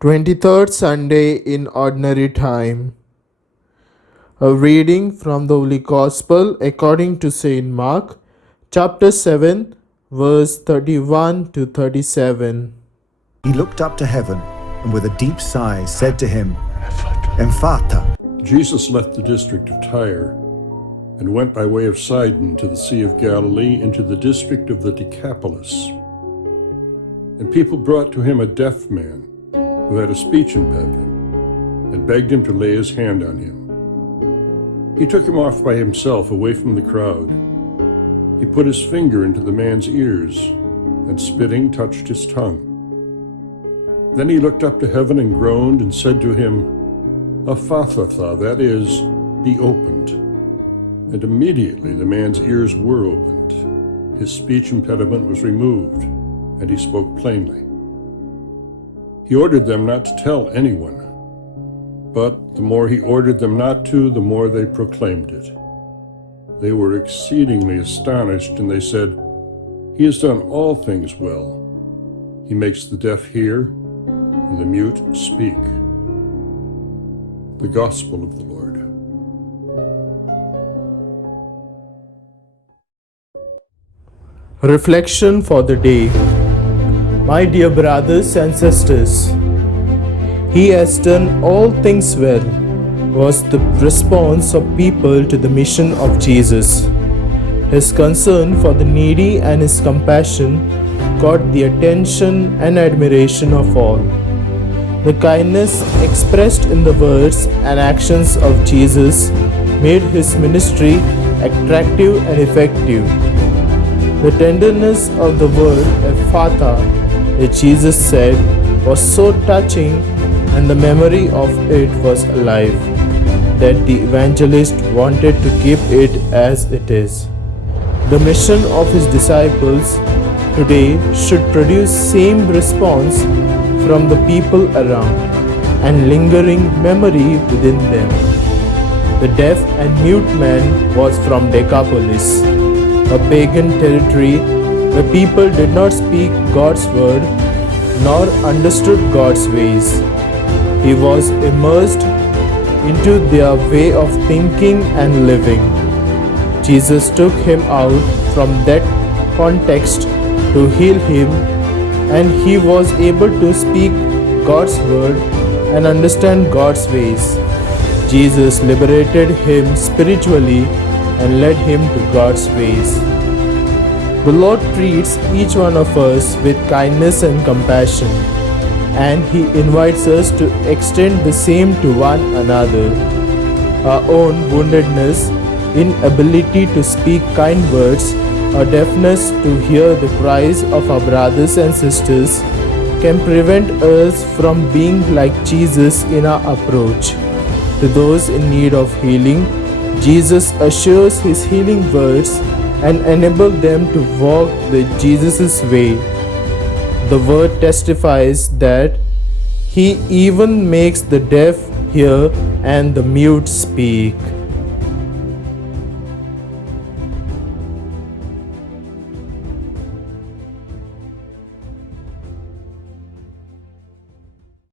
23rd Sunday in Ordinary Time. A reading from the Holy Gospel according to St. Mark, chapter 7, verse 31 to 37. He looked up to heaven and with a deep sigh said to him, Ephphatha. Jesus left the district of Tyre and went by way of Sidon to the Sea of Galilee into the district of the Decapolis. And people brought to him a deaf man who had a speech impediment and begged him to lay his hand on him. He took him off by himself away from the crowd. He put his finger into the man's ears and spitting touched his tongue. Then he looked up to heaven and groaned and said to him, Ephphatha, that is, be opened. And immediately the man's ears were opened. His speech impediment was removed, and he spoke plainly. He ordered them not to tell anyone, but the more he ordered them not to, the more they proclaimed it. They were exceedingly astonished, and they said, He has done all things well. He makes the deaf hear, and the mute speak. The Gospel of the Lord. Reflection for the day. My dear brothers and sisters, He has done all things well was the response of people to the mission of Jesus. His concern for the needy and his compassion caught the attention and admiration of all. The kindness expressed in the words and actions of Jesus made his ministry attractive and effective. The tenderness of the word Ephphatha that Jesus said was so touching, and the memory of it was alive, that the evangelist wanted to keep it as it is. The mission of his disciples today should produce same response from the people around and lingering memory within them. The deaf and mute man was from Decapolis, a pagan territory where people did not speak God's word nor understood God's ways. He was immersed into their way of thinking and living. Jesus took him out from that context to heal him, and he was able to speak God's word and understand God's ways. Jesus liberated him spiritually and led him to God's ways. The Lord treats each one of us with kindness and compassion, and He invites us to extend the same to one another. Our own woundedness, inability to speak kind words, or deafness to hear the cries of our brothers and sisters can prevent us from being like Jesus in our approach. To those in need of healing, Jesus assures His healing words and enable them to walk with Jesus' way. The word testifies that He even makes the deaf hear and the mute speak.